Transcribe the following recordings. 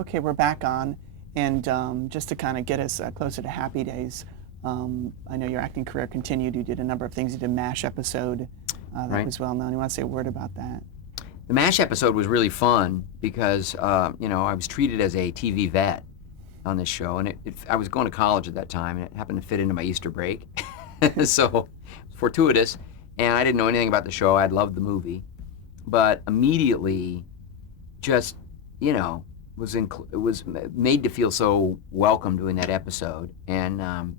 Okay, we're back on, and just to kind of get us closer to Happy Days, I know your acting career continued. You did a number of things. You did a MASH episode that Right. was well known. You want to say a word about that? The MASH episode was really fun because, I was treated as a TV vet on this show, and I was going to college at that time, and it happened to fit into my Easter break. So it's fortuitous, and I didn't know anything about the show. I'd loved the movie, but immediately just, you know, it was made to feel so welcome doing that episode. And, and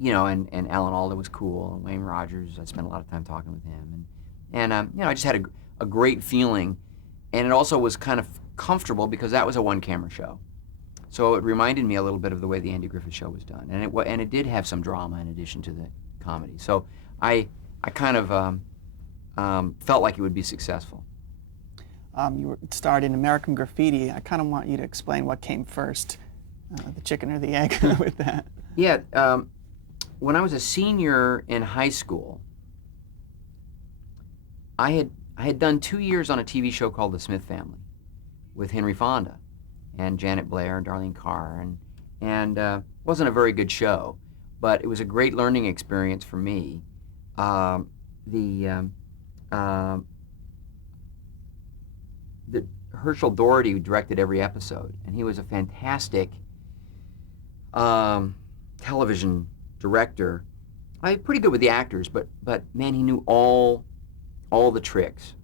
Alan Alda was cool, and Wayne Rogers, I spent a lot of time talking with him. I just had a great feeling, and it also was kind of comfortable because that was a one-camera show. So it reminded me a little bit of the way the Andy Griffith Show was done, and it did have some drama in addition to the comedy. So I kind of felt like it would be successful. Starred in American Graffiti. I kind of want you to explain what came first, the chicken or the egg, with that. Yeah, when I was a senior in high school, I had done 2 years on a TV show called The Smith Family with Henry Fonda and Janet Blair and Darlene Carr, and wasn't a very good show, but it was a great learning experience for me. The Herschel Doherty directed every episode, and he was a fantastic television director. Pretty good with the actors, but man, he knew all the tricks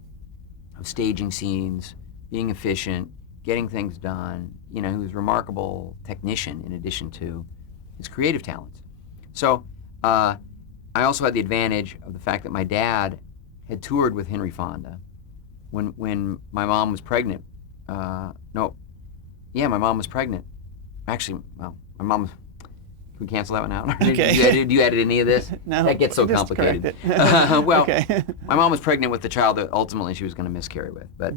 of staging scenes, being efficient, getting things done. He was a remarkable technician in addition to his creative talents. So I also had the advantage of the fact that my dad had toured with Henry Fonda when my mom was pregnant. My mom was pregnant. Actually, well, my mom. Can we cancel that one out? Okay. Do you edit any of this? No. That gets so just complicated. correct it. Well, Okay. my mom was pregnant with the child that ultimately she was going to miscarry with, but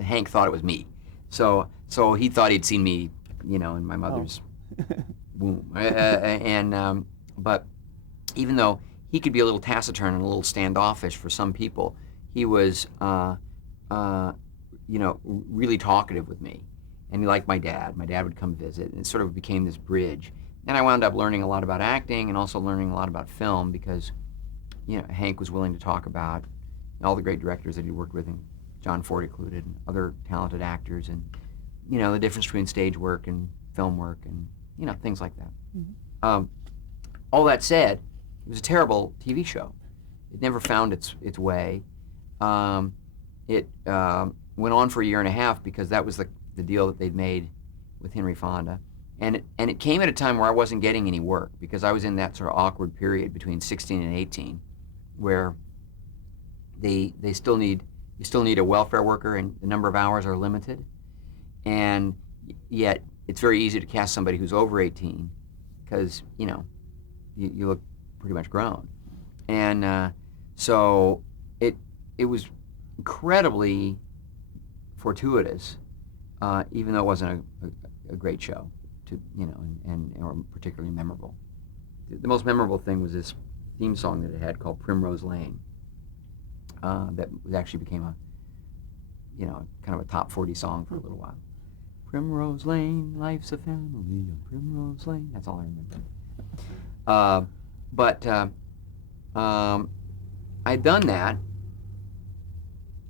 Hank thought it was me. So he thought he'd seen me, in my mother's womb. But even though he could be a little taciturn and a little standoffish for some people, he was, really talkative with me. And he liked my dad. My dad would come visit, and it sort of became this bridge. And I wound up learning a lot about acting and also learning a lot about film because, Hank was willing to talk about all the great directors that he worked with, and John Ford included, and other talented actors, and, the difference between stage work and film work and, things like that. Mm-hmm. All that said, it was a terrible TV show. It never found its way. It went on for a year and a half because that was the deal that they'd made with Henry Fonda. And it came at a time where I wasn't getting any work because I was in that sort of awkward period between 16 and 18 where you still need a welfare worker and the number of hours are limited. And yet it's very easy to cast somebody who's over 18 because, you look pretty much grown. And so it was incredibly fortuitous, even though it wasn't a great show, or particularly memorable. The most memorable thing was this theme song that it had called Primrose Lane, that actually became a, kind of a top 40 song for a little while. Primrose Lane, life's a family on Primrose Lane. That's all I remember. I'd done that.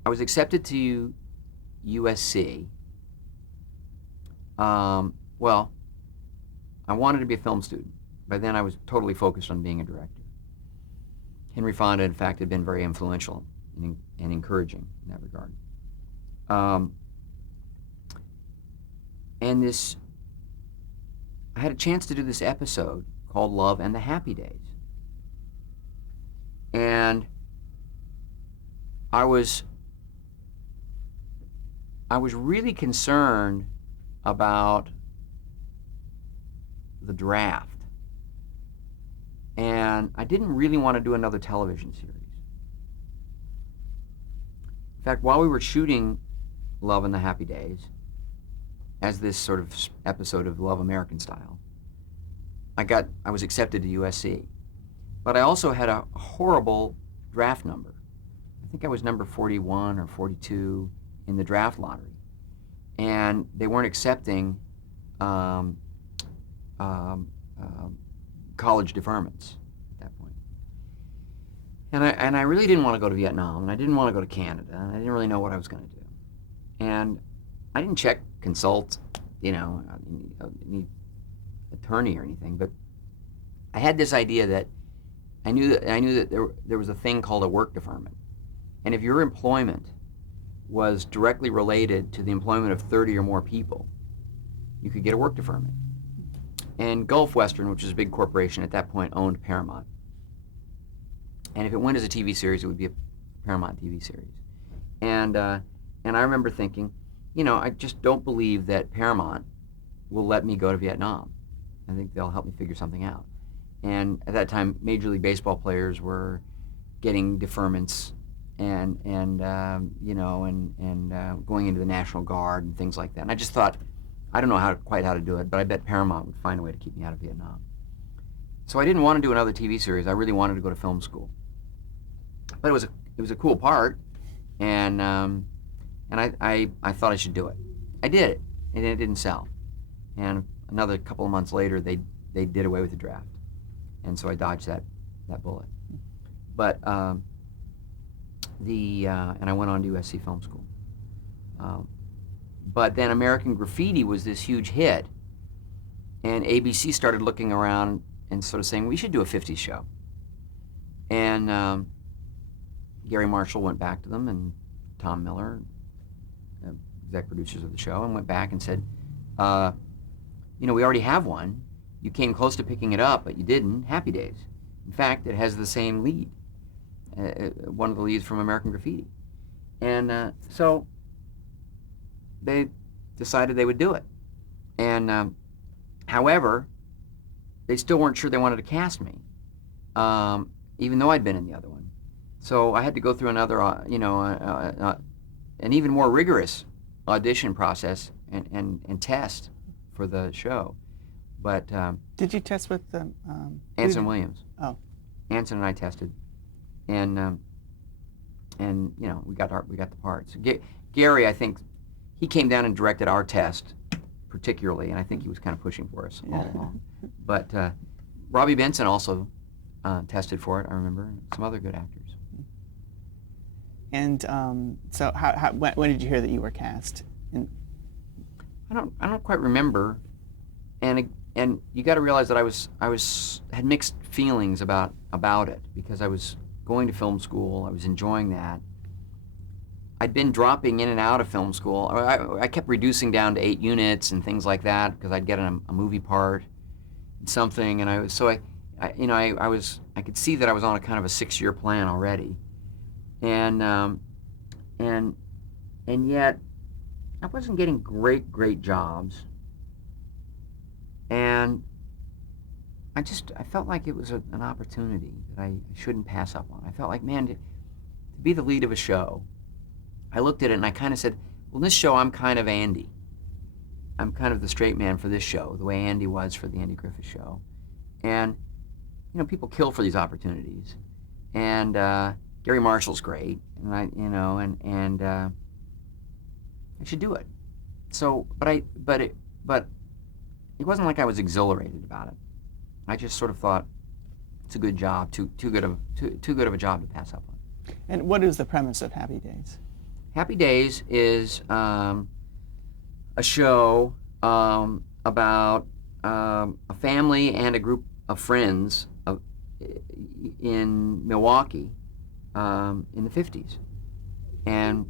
I was accepted to USC. Well, I wanted to be a film student, but then I was totally focused on being a director. Henry Fonda, in fact, had been very influential and encouraging in that regard. I had a chance to do this episode called Love and the Happy Days. And I was really concerned about the draft. And I didn't really want to do another television series. In fact, while we were shooting Love and the Happy Days, as this sort of episode of Love American Style, I was accepted to USC. But I also had a horrible draft number. I think I was number 41 or 42 in the draft lottery. and they weren't accepting um, um, college deferments at that point. And I really didn't want to go to Vietnam, and I didn't want to go to Canada, and I didn't really know what I was going to do. And I didn't consult, any attorney or anything, but I had this idea that I knew that there was a thing called a work deferment, and if your employment was directly related to the employment of 30 or more people, you could get a work deferment. And Gulf Western, which is a big corporation at that point, owned Paramount. And if it went as a TV series, it would be a Paramount TV series. And I remember thinking, I just don't believe that Paramount will let me go to Vietnam. I think they'll help me figure something out. And at that time, Major League Baseball players were getting deferments and going into the National Guard and things like that. And I just thought, I don't know quite how to do it, but I bet Paramount would find a way to keep me out of Vietnam. So I didn't want to do another TV series. I really wanted to go to film school. But it was a cool part, and I thought I should do it. I did it, and it didn't sell. And another couple of months later, they did away with the draft, and so I dodged that bullet. But and I went on to USC Film School. But then American Graffiti was this huge hit, and ABC started looking around and sort of saying, we should do a 50s show. And Gary Marshall went back to them, and Tom Miller, exec producers of the show, and went back and said, we already have one. You came close to picking it up, but you didn't. Happy Days. In fact, it has the same lead, one of the leads from American Graffiti. And so they decided they would do it. And however, they still weren't sure they wanted to cast me, even though I'd been in the other one. So I had to go through another, an even more rigorous audition process and test for the show. But did you test with Anson Williams? Oh, Anson and I tested, and we got the parts. Gary, I think, he came down and directed our test particularly, and I think he was kind of pushing for us all along. But Robbie Benson also tested for it, I remember, and some other good actors. And so when did you hear that you were cast? I don't quite remember, and you got to realize that I had mixed feelings about it, because I was going to film school. I was enjoying that. I'd been dropping in and out of film school. I kept reducing down to 8 units and things like that because I'd get a movie part, something, and I could see that I was on a kind of a 6-year plan already, and yet I wasn't getting great jobs, and I felt like it was an opportunity that I shouldn't pass up on. I felt like, man, to be the lead of a show. I looked at it and I kind of said, well, in this show I'm kind of Andy. I'm kind of the straight man for this show, the way Andy was for the Andy Griffith Show. And, people kill for these opportunities. And Gary Marshall's great, and I should do it. So, but it wasn't like I was exhilarated about it. I just sort of thought it's a good job, too good of a job to pass up on. And what is the premise of Happy Days? Happy Days is a show about a family and a group of friends in Milwaukee in the 50s, and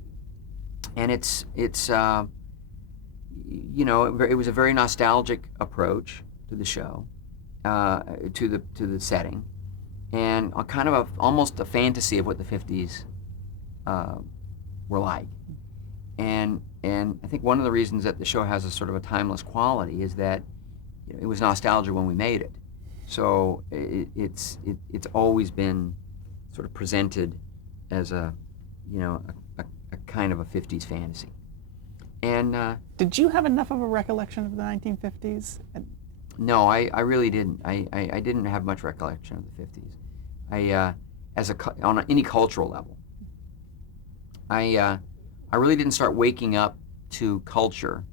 it's it was a very nostalgic approach to the show, to the setting, and a kind of almost a fantasy of what the 50s were like. And I think one of the reasons that the show has a sort of a timeless quality is that it was nostalgia when we made it. So it's always been sort of presented as a kind of a 50s fantasy. And did you have enough of a recollection of the 1950s? No, I really didn't. I didn't have much recollection of the 50s. On any cultural level, I really didn't start waking up to culture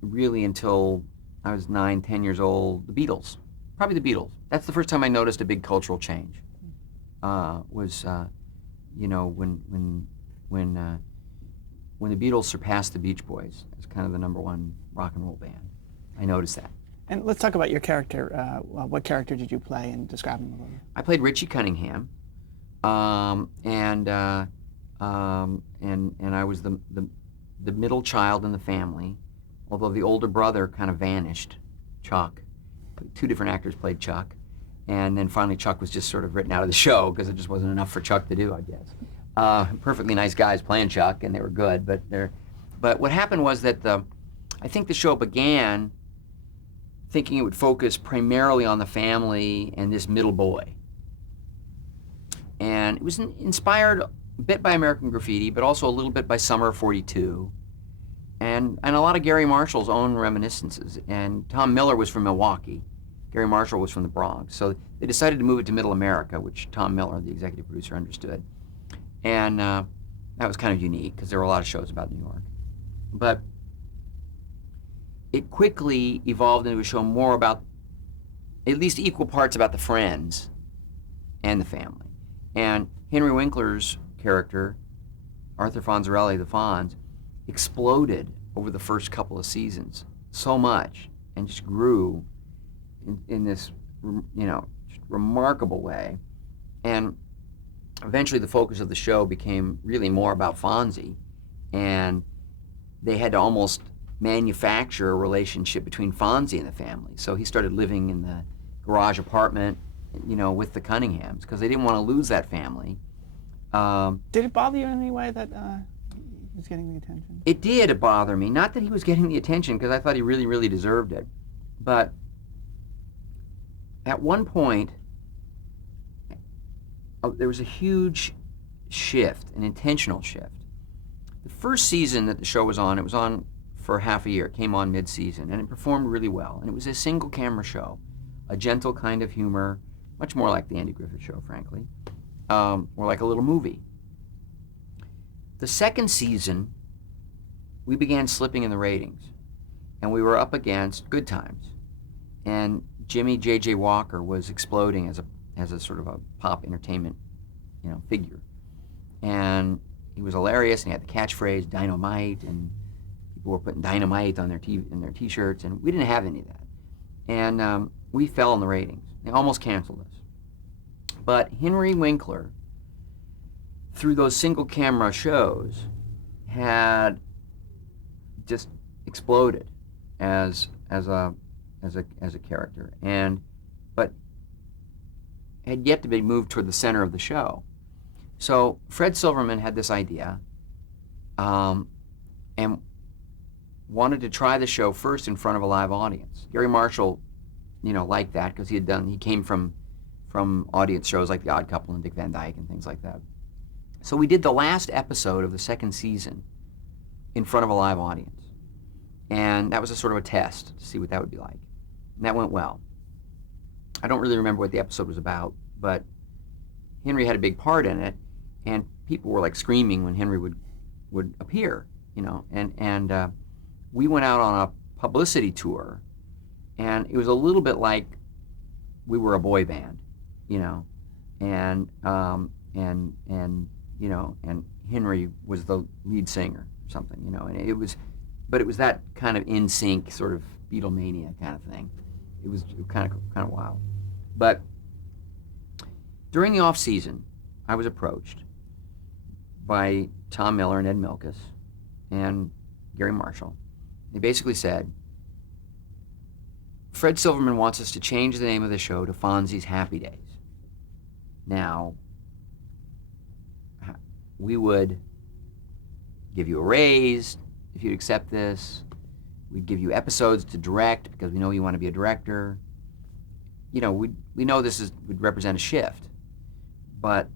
really until I was 9, 10 years old. The Beatles, probably the Beatles. That's the first time I noticed a big cultural change. Was you know, when the Beatles surpassed the Beach Boys as kind of the #1 rock and roll band. I noticed that. And let's talk about your character. What character did you play, and describe him a little? I played Richie Cunningham, and I was the middle child in the family, although the older brother kind of vanished, Chuck. 2 different actors played Chuck, and then finally Chuck was just sort of written out of the show because it just wasn't enough for Chuck to do, I guess. Perfectly nice guys playing Chuck, and they were good, but what happened was that I think the show began thinking it would focus primarily on the family and this middle boy. And it was inspired a bit by American Graffiti, but also a little bit by Summer of '42, and a lot of Gary Marshall's own reminiscences. And Tom Miller was from Milwaukee. Gary Marshall was from the Bronx. So they decided to move it to Middle America, which Tom Miller, the executive producer, understood. And that was kind of unique because there were a lot of shows about New York. But it quickly evolved into a show more about, at least equal parts, about the friends and the family. And Henry Winkler's character, Arthur Fonzarelli, the Fonz, exploded over the first couple of seasons so much and just grew in this, remarkable way. And eventually the focus of the show became really more about Fonzie, and they had to almost manufacture a relationship between Fonzie and the family. So he started living in the garage apartment, with the Cunninghams, because they didn't want to lose that family. Did it bother you in any way that he was getting the attention? It did bother me. Not that he was getting the attention, because I thought he really, really deserved it. But at one point, there was a huge shift, an intentional shift. The first season that the show was on, it was on for half a year. It came on mid-season, and it performed really well. And it was a single camera show, a gentle kind of humor, much more like the Andy Griffith Show, frankly, or like a little movie. The second season, we began slipping in the ratings, and we were up against Good Times, and Jimmy J.J. Walker was exploding as a sort of a pop entertainment, figure, and he was hilarious, and he had the catchphrase "Dynamite," and people were putting dynamite on their T-shirts, and we didn't have any of that, and we fell in the ratings. They almost canceled us. But Henry Winkler, through those single camera shows, had just exploded as a character, but had yet to be moved toward the center of the show. So Fred Silverman had this idea, and wanted to try the show first in front of a live audience. Gary Marshall, liked that because he came from audience shows like The Odd Couple and Dick Van Dyke and things like that. So we did the last episode of the second season in front of a live audience. And that was a sort of a test to see what that would be like. And that went well. I don't really remember what the episode was about, but Henry had a big part in it, and people were like screaming when Henry would appear, and we went out on a publicity tour, and it was a little bit like we were a boy band, and Henry was the lead singer or something, and it was that kind of in sync sort of Beatlemania kind of thing. It was kind of wild. But during the off season, I was approached by Tom Miller and Ed Milkus and Gary Marshall. They basically said, Fred Silverman wants us to change the name of the show to Fonzie's Happy Days. Now, we would give you a raise if you'd accept this. We'd give you episodes to direct because we know you want to be a director. We know this would represent a shift. But,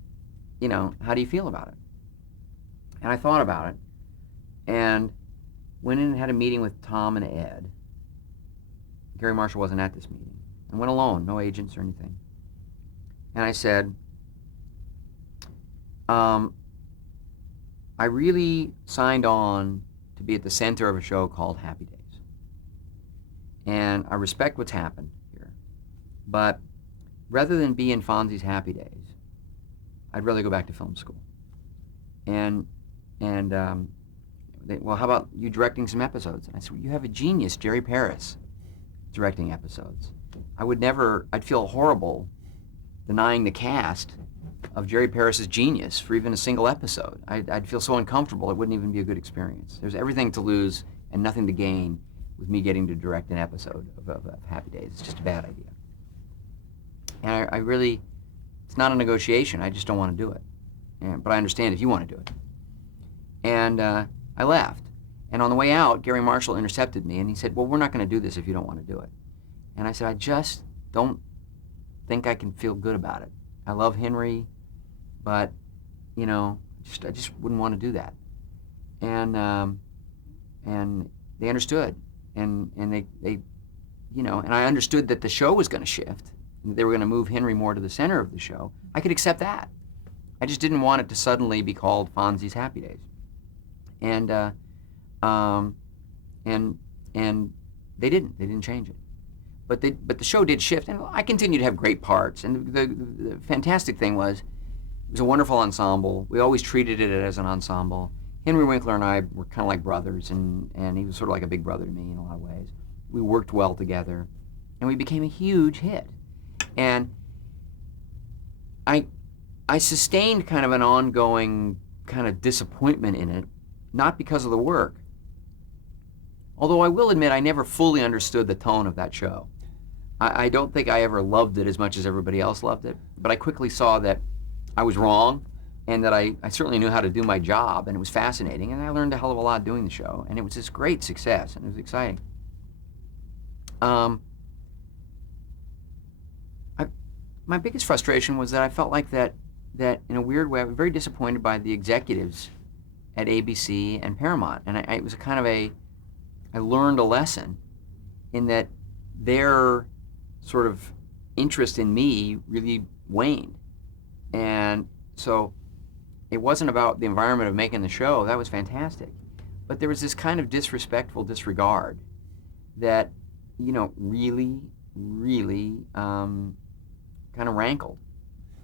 how do you feel about it? And I thought about it and went in and had a meeting with Tom and Ed. Gary Marshall wasn't at this meeting. I went alone, no agents or anything. And I said, I really signed on to be at the center of a show called Happy Days. And I respect what's happened here. But rather than be in Fonzie's Happy Days, I'd rather go back to film school. And well, how about you directing some episodes? And I said, well, you have a genius, Jerry Paris, directing episodes. I'd feel horrible denying the cast of Jerry Paris's genius for even a single episode. I'd feel so uncomfortable, it wouldn't even be a good experience. There's everything to lose and nothing to gain with me getting to direct an episode of Happy Days. It's just a bad idea. And I really, it's not a negotiation, I just don't want to do it. But I understand if you want to do it. And I left. And on the way out, Gary Marshall intercepted me and he said, well, we're not going to do this if you don't want to do it. And I said, I just don't think I can feel good about it. I love Henry, but, you know, I just wouldn't want to do that. And they understood. And they, you know, and I understood that the show was going to shift. And they were going to move Henry more to the center of the show. I could accept that. I just didn't want it to suddenly be called Fonzie's Happy Days. And they didn't change it. But the show did shift, and I continued to have great parts. And the fantastic thing was, it was a wonderful ensemble. We always treated it as an ensemble. Henry Winkler and I were kind of like brothers, and he was sort of like a big brother to me in a lot of ways. We worked well together, and we became a huge hit. And I sustained kind of an ongoing kind of disappointment in it, not because of the work. Although I will admit I never fully understood the tone of that show. I don't think I ever loved it as much as everybody else loved it, but I quickly saw that I was wrong and that I certainly knew how to do my job, and it was fascinating, and I learned a hell of a lot doing the show, and it was this great success, and it was exciting. My biggest frustration was that I felt like that in a weird way, I was very disappointed by the executives at ABC and Paramount, and it was a kind of I learned a lesson in that their sort of interest in me really waned. And so it wasn't about the environment of making the show, that was fantastic. But there was this kind of disrespectful disregard that, you know, really kind of rankled.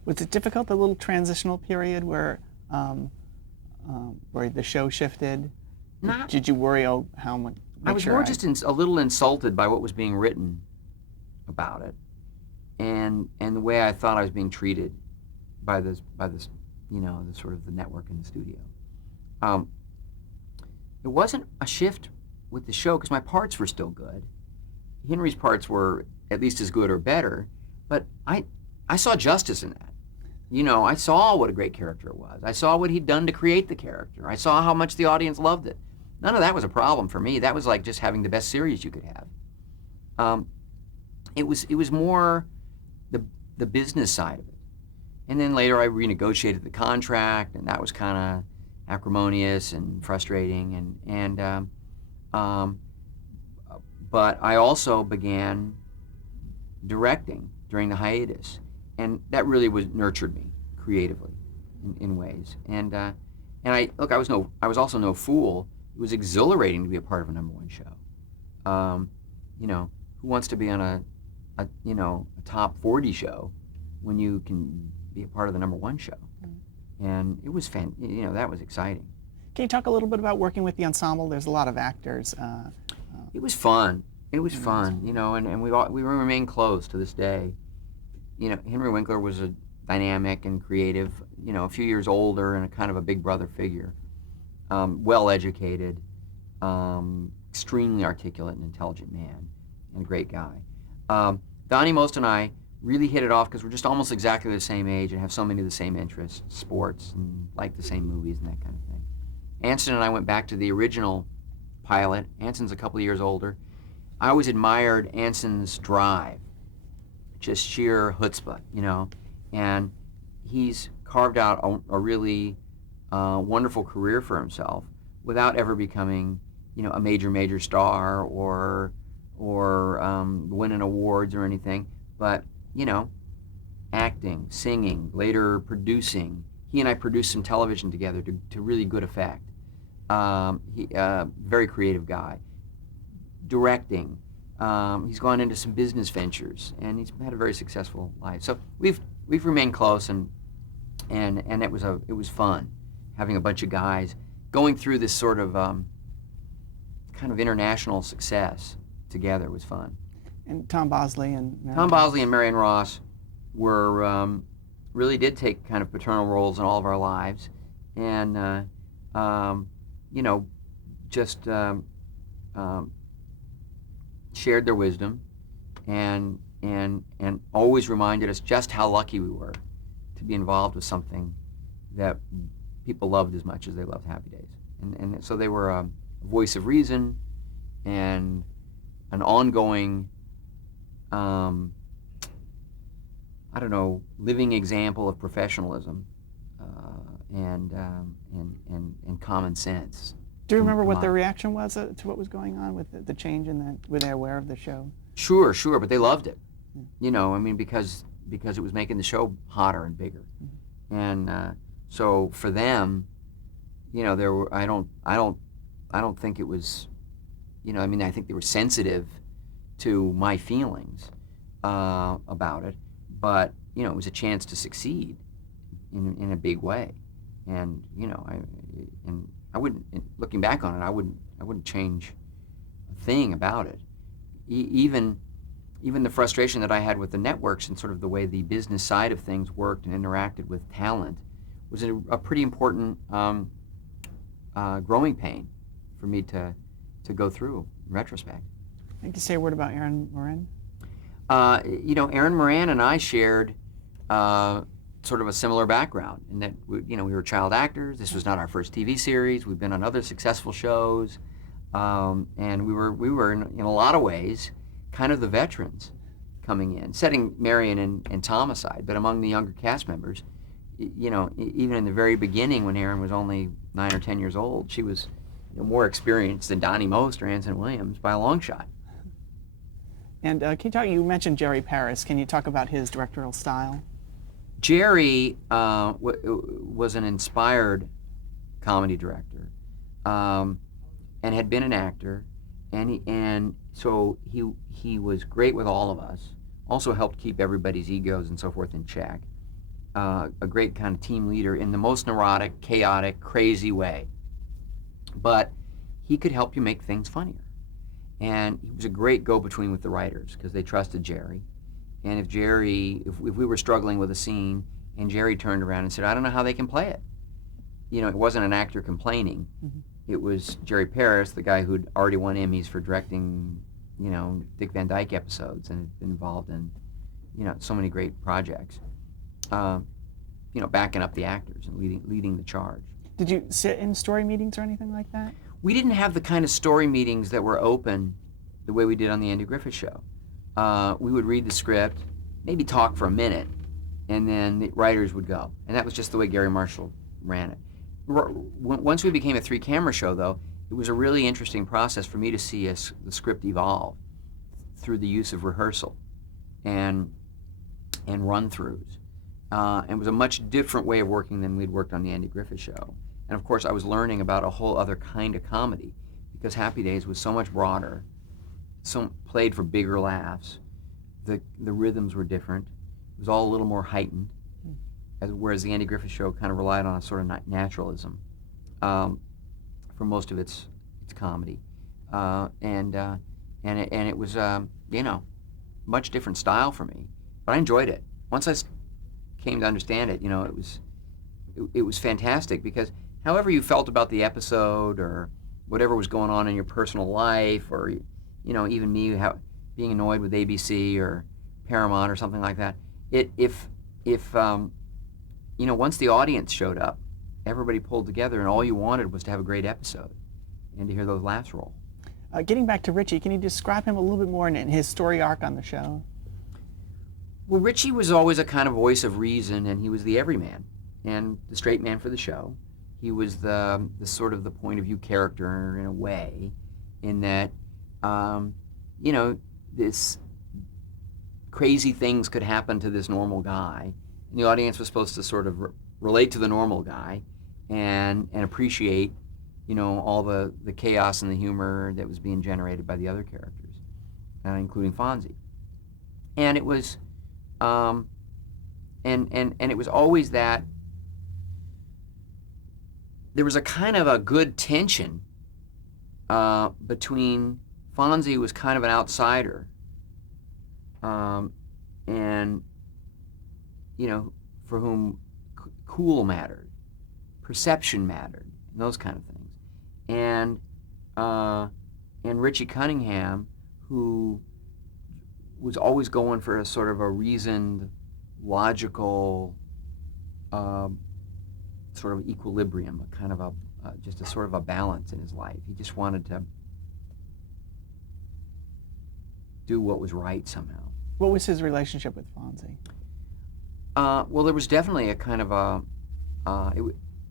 Was it difficult, the little transitional period where the show shifted? Not. Did you worry how much? I was more just a little insulted by what was being written about it, and the way I thought I was being treated by this, you know, the sort of the network and the studio. It wasn't a shift with the show because my parts were still good. Henry's parts were at least as good or better, but I saw justice in that. You know, I saw what a great character it was. I saw what he'd done to create the character. I saw how much the audience loved it. None of that was a problem for me. That was like just having the best series you could have. It was more the business side of it. And then later I renegotiated the contract, and that was kind of acrimonious and frustrating. But I also began directing during the hiatus, and that really nurtured me creatively in ways. And I was also no fool. It was exhilarating to be a part of a #1 show. You know, who wants to be on a top 40 show when you can be a part of the #1 show? And it was that was exciting. Can you talk a little bit about working with the ensemble? There's a lot of actors. It was fun. It was fun, you know, and we remain close to this day. You know, Henry Winkler was a dynamic and creative, you know, a few years older and a kind of a big brother figure. Well-educated, extremely articulate and intelligent man, and a great guy. Donnie Most and I really hit it off because we're just almost exactly the same age and have so many of the same interests, sports, and like the same movies and that kind of thing. Anson and I went back to the original pilot. Anson's a couple of years older. I always admired Anson's drive, just sheer chutzpah, you know, and he's carved out a really wonderful career for himself without ever becoming, you know, a major star or winning awards or anything. But, you know, acting, singing, later producing, he and I produced some television together to really good effect. Very creative guy. Directing. He's gone into some business ventures, and he's had a very successful life. So we've remained close, and it was fun having a bunch of guys going through this sort of kind of international success together. Was fun. And Tom Bosley and Tom Bosley and Marianne Ross were really did take kind of paternal roles in all of our lives, and just shared their wisdom, and always reminded us just how lucky we were to be involved with something that people loved as much as they loved Happy Days, and so they were a voice of reason and an ongoing living example of professionalism and common sense. Do you remember what their reaction was to what was going on with the change in that? Were they aware of the show? Sure, but they loved it. Because it was making the show hotter and bigger, and so for them, there were. I don't think it was. I think they were sensitive to my feelings about it, but it was a chance to succeed in a big way, and I wouldn't, looking back on it, I wouldn't change a thing about it. Even the frustration that I had with the networks and sort of the way the business side of things worked and interacted with talent was a pretty important growing pain for me to go through in retrospect. I can say a word about Erin Moran. Erin Moran and I shared sort of a similar background in that we were child actors. This was not our first TV series. We've been on other successful shows, and we were in a lot of ways kind of the veterans coming in, setting Marion and Tom aside. But among the younger cast members, even in the very beginning when Erin was only 9 or 10 years old, she was more experienced than Donnie Most or Anson Williams by a long shot. And you mentioned Jerry Paris. Can you talk about his directorial style? Jerry was an inspired comedy director, and had been an actor, and so he was great with all of us. Also helped keep everybody's egos and so forth in check. A great kind of team leader in the most neurotic, chaotic, crazy way. But he could help you make things funnier, and he was a great go-between with the writers because they trusted Jerry. And if we were struggling with a scene and Jerry turned around and said, I don't know how they can play it. It wasn't an actor complaining. Mm-hmm. It was Jerry Paris, the guy who'd already won Emmys for directing, Dick Van Dyke episodes and had been involved in, so many great projects. Backing up the actors and leading the charge. Did you sit in story meetings or anything like that? We didn't have the kind of story meetings that were open the way we did on the Andy Griffith Show. We would read the script, maybe talk for a minute, and then the writers would go. And that was just the way Gary Marshall ran it. Once we became a 3-camera show, though, it was a really interesting process for me to see the script evolve through the use of rehearsal and run-throughs. It was a much different way of working than we'd worked on the Andy Griffith Show. And of course, I was learning about a whole other kind of comedy because Happy Days was so much broader, played for bigger laughs. The rhythms were different. It was all a little more heightened, whereas the Andy Griffith Show kind of relied on a sort of naturalism for most of its comedy, and it was much different style for me. But I enjoyed it. Once I came to understand it, it was fantastic because however you felt about the episode or whatever was going on in your personal life, or even me being annoyed with ABC or Paramount or something like that, if once the audience showed up, everybody pulled together and all you wanted was to have a great episode and to hear those laughs roll. Getting back to Richie, can you describe him a little bit more in his story arc on the show? Well, Richie was always a kind of voice of reason, and he was the everyman and the straight man for the show. He was the sort of the point of view character in a way, in that this crazy things could happen to this normal guy, and the audience was supposed to sort of relate to the normal guy and appreciate, all the chaos and the humor that was being generated by the other characters, including Fonzie. And it was, and it was always that there was a kind of a good tension between Fonzie, who was kind of an outsider, and for whom cool mattered, perception mattered, and those kind of things, and Richie Cunningham, who was always going for a sort of a reasoned, logical, sort of equilibrium, a kind of just a sort of a balance in his life. He just wanted to do what was right somehow. What was his relationship with Fonzie? Well, there was definitely a kind of a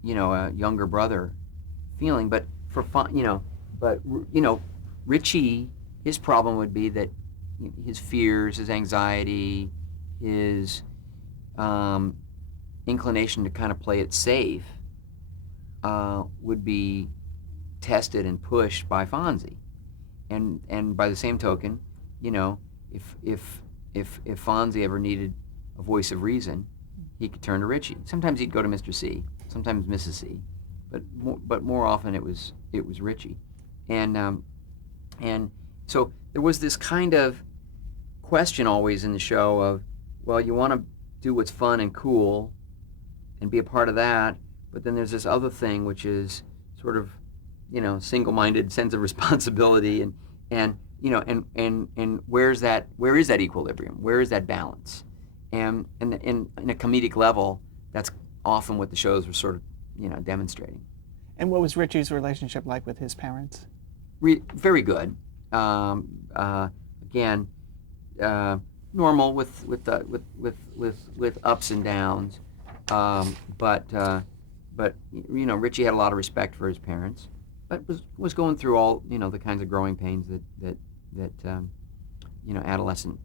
younger brother feeling, but Richie, his problem would be that his fears, his anxiety, his inclination to kind of play it safe would be tested and pushed by Fonzie, and by the same token, if Fonzie ever needed a voice of reason, he could turn to Richie. Sometimes he'd go to Mr. C, sometimes Mrs. C, but more often it was Richie, and so there was this kind of question always in the show of, well, you want to do what's fun and cool and be a part of that, but then there's this other thing which is sort of, single-minded sense of responsibility, and where is that equilibrium? Where is that balance? And in a comedic level, that's often what the shows were sort of, demonstrating. And what was Richie's relationship like with his parents? Very good. Again, normal with ups and downs, but Richie had a lot of respect for his parents, but was going through all the kinds of growing pains that adolescent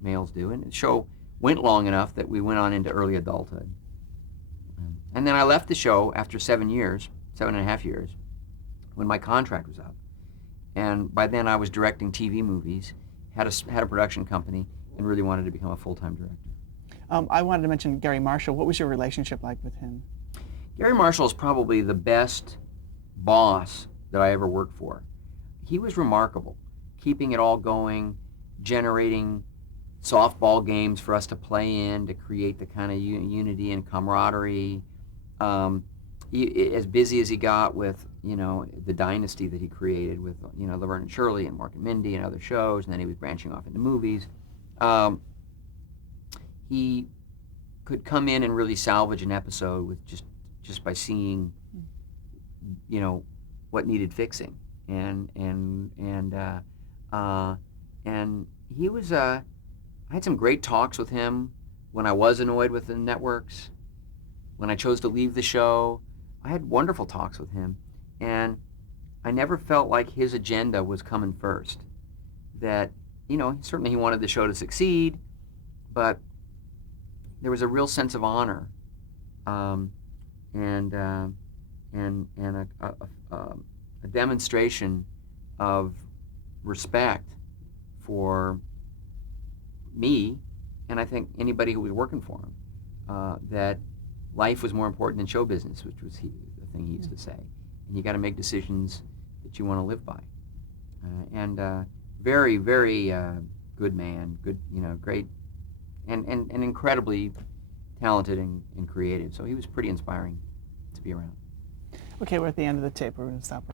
males do, and the show went long enough that we went on into early adulthood, and then I left the show after 7.5 years, when my contract was up, and by then I was directing TV movies, had a production company, and really wanted to become a full-time director. I wanted to mention Gary Marshall. What was your relationship like with him? Gary Marshall is probably the best boss that I ever worked for. He was remarkable, keeping it all going, generating softball games for us to play in to create the kind of unity and camaraderie. As busy as he got with, the dynasty that he created with, Laverne and Shirley and Mork and Mindy and other shows, and then he was branching off into movies. He could come in and really salvage an episode with just by seeing, what needed fixing, and he was. I had some great talks with him when I was annoyed with the networks. When I chose to leave the show, I had wonderful talks with him, and I never felt like his agenda was coming first. That, certainly he wanted the show to succeed, but there was a real sense of honor, and a demonstration of respect for me, and I think anybody who was working for him, that life was more important than show business, which was the thing he used to say. And you got to make decisions that you want to live by. Very, very good man, good, great, and incredibly talented and creative. So he was pretty inspiring to be around. Okay, we're at the end of the tape. We're going to stop.